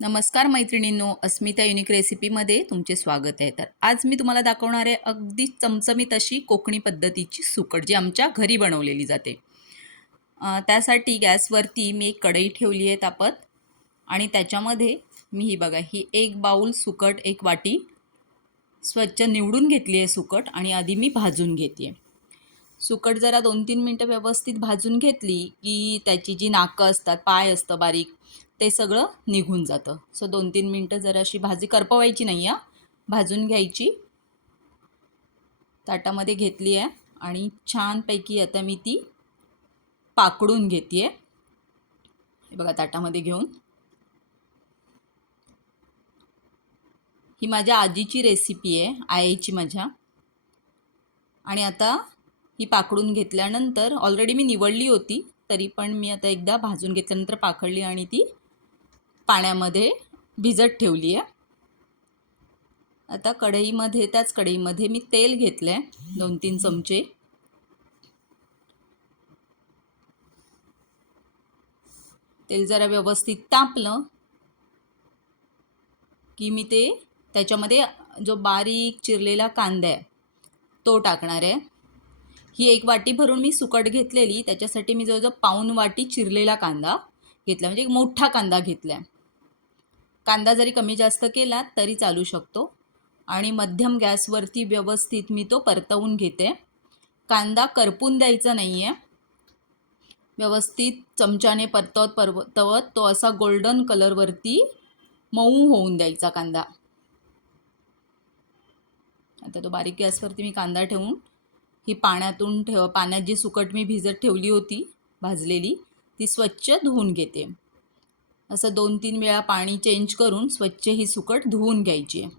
नमस्कार मैत्रिणींनो अस्मिता युनिक रेसिपीमध्ये तुमचे स्वागत आहे. तर आज मी तुम्हाला दाखवणार आहे अगदी चमचमीत अशी कोकणी पद्धतीची सुकट जी आमच्या घरी बनवलेली जाते. त्यासाठी गॅसवरती मी एक कढई ठेवली आहे तापत आणि त्याच्यामध्ये मी ही बघा ही एक बाऊल सुकट एक वाटी स्वच्छ निवडून घेतली आहे सुकट आणि आधी मी भाजून घेते सुकट जरा दोन तीन मिनटं व्यवस्थित भाजून घेतली की त्याची जी नाकं असतात पाय असतं बारीक ते सगळं निघून जातं. सो दोन तीन मिनटं जरा अशी भाजी करपवायची नाही आहे भाजून घ्यायची. ताटामध्ये घेतली आहे आणि छानपैकी आता मी ती पाकडून घेते आहे हे बघा ताटामध्ये घेऊन. ही माझ्या आजीची रेसिपी आहे आईची माझ्या. आणि आता ही पाकडून घेतल्यानंतर ऑलरेडी मी निवडली होती तरी पण मी आता एकदा भाजून घेतल्यानंतर पाकडली आणि ती पाण्यामध्ये भिजत ठेवली आहे. आता कढईमध्ये त्याच कढईमध्ये मी तेल घेतलं आहे दोन तीन चमचे. तेल जरा व्यवस्थित तापलं की मी ते त्याच्यामध्ये जो बारीक चिरलेला कांदा आहे तो टाकणार आहे. ही एक वाटी भरून मी सुकट घेतलेली. त्याच्यासाठी मी जवळजवळ पाऊन वाटी चिरलेला कांदा घेतला. म्हणजे एक मोठा कांदा घेतला आहे कांदा जरी कमी जास्त केला तरी चालू शकतो. आणि मध्यम गॅसवरती व्यवस्थित मी तो परतवून घेते. कांदा करपून द्यायचा नाही आहे व्यवस्थित चमच्याने परतवत परतवत तो असा गोल्डन कलरवरती मऊ होऊन द्यायचा कांदा. आता तो बारीक गॅसवरती मी कांदा ठेवून ही पाण्यातून ठेव पाण्यात जी सुकट मी भिजत ठेवली होती भाजलेली ती स्वच्छ धुवून घेते. असं दोन तीन वेळा पाणी चेंज करून स्वच्छ ही सुकट धुवून घ्यायची. आहे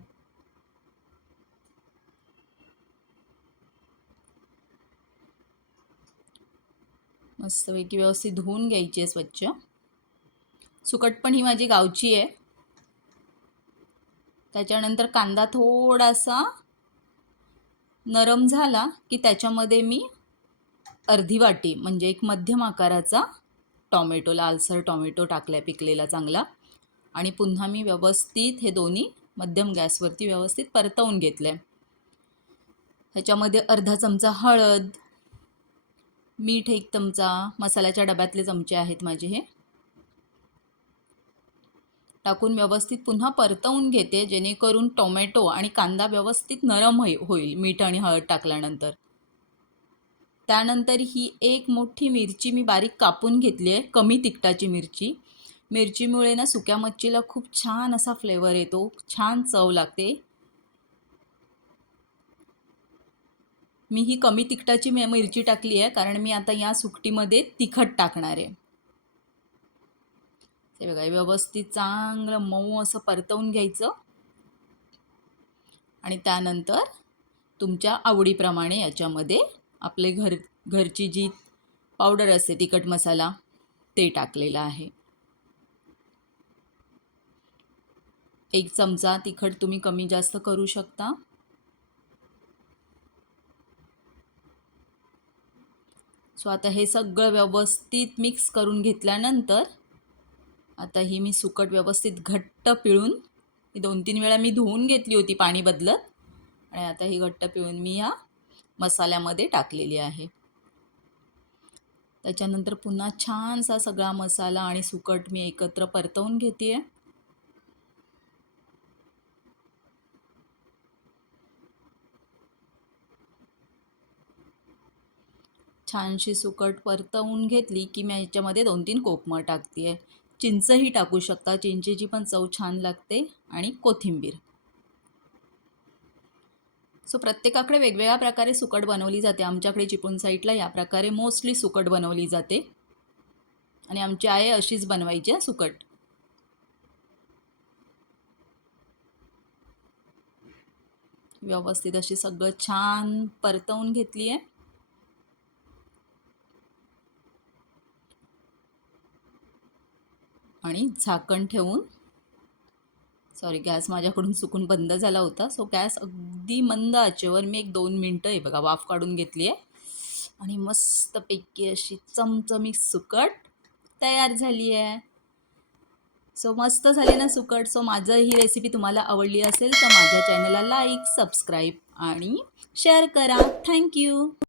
मस्तपैकी व्यवस्थित धुवून घ्यायची आहे स्वच्छ. सुकट पण ही माझी गावची आहे. त्याच्यानंतर कांदा थोडासा नरम झाला की त्याच्यामध्ये मी अर्धी वाटी म्हणजे एक मध्यम आकाराचा टॉमॅटो लालसर टॉमॅटो टाकला आहे पिकलेला चांगला. आणि पुन्हा मी व्यवस्थित हे दोन्ही मध्यम गॅसवरती व्यवस्थित परतवून घेतलं आहे ह्याच्यामध्ये अर्धा चमचा हळद मीठ एक चमचा मसाल्याच्या डब्यातले चमचे आहेत माझे हे. टाकून व्यवस्थित पुन्हा परतवून घेते जेणेकरून टोमॅटो आणि कांदा व्यवस्थित नरम होई होईल मीठ आणि हळद टाकल्यानंतर. त्यानंतर ही एक मोठी मिरची मी बारीक कापून घेतली आहे कमी तिखटाची मिरची. मिरचीमुळे ना सुक्या मच्छीला खूप छान असा फ्लेवर येतो छान चव लागते. मी ही कमी तिखटाची मी मिरची टाकली आहे कारण मी आता या सुकटीमध्ये तिखट टाकणार आहे. ते बघा व्यवस्थित चांगलं मऊ असं परतवून घ्यायचं. आणि त्यानंतर तुमच्या आवडीप्रमाणे याच्यामध्ये आपले घर घरची जी पावडर असते तिखट मसाला ते टाकलेला आहे. एक चमचा तिखट तुम्ही कमी जास्त करू शकता. सो आता हे सगळं व्यवस्थित मिक्स करून घेतल्यानंतर आता ही मी सुकट व्यवस्थित घट्ट पिळून ही दोन तीन वेळा मी धुवून घेतली होती पाणी बदलत. आणि आता ही घट्ट पिळून मी या मसाल्यामध्ये टाकलेली आहे. त्याच्यानंतर पुन्हा छानसा सगळा मसाला आणि सुकट मी एकत्र परतवून घेते आहे छानशी सुकट परतवून घेतली की मी याच्यामध्ये दोन तीन कोकमं टाकते आहे चिंचही टाकू शकता चिंचेची पण चव छान लागते आणि कोथिंबीर. सो प्रत्येकाकडे वेगवेगळ्या प्रकारे सुकट बनवली जाते. आमच्याकडे चिपळूण साईडला या प्रकारे मोस्टली सुकट बनवली जाते. आणि आमची आई अशीच बनवायची आहे सुकट. व्यवस्थित अशी सगळं छान परतवून घेतली आहे आणि झाकण ठेवून सॉरी गॅस माझ्याकडून चुकून बंद झाला होता. सो गॅस अगदी मंद आचेवर मी एक दोन मिनटं आहे बघा वाफ काढून घेतली आहे आणि मस्तपैकी अशी चमचमीत सुकट तयार झाली आहे सो मस्त झाली ना सुकट. सो माझं ही रेसिपी तुम्हाला आवडली असेल तर माझ्या चॅनलला लाईक सबस्क्राईब आणि शेअर करा. Thank you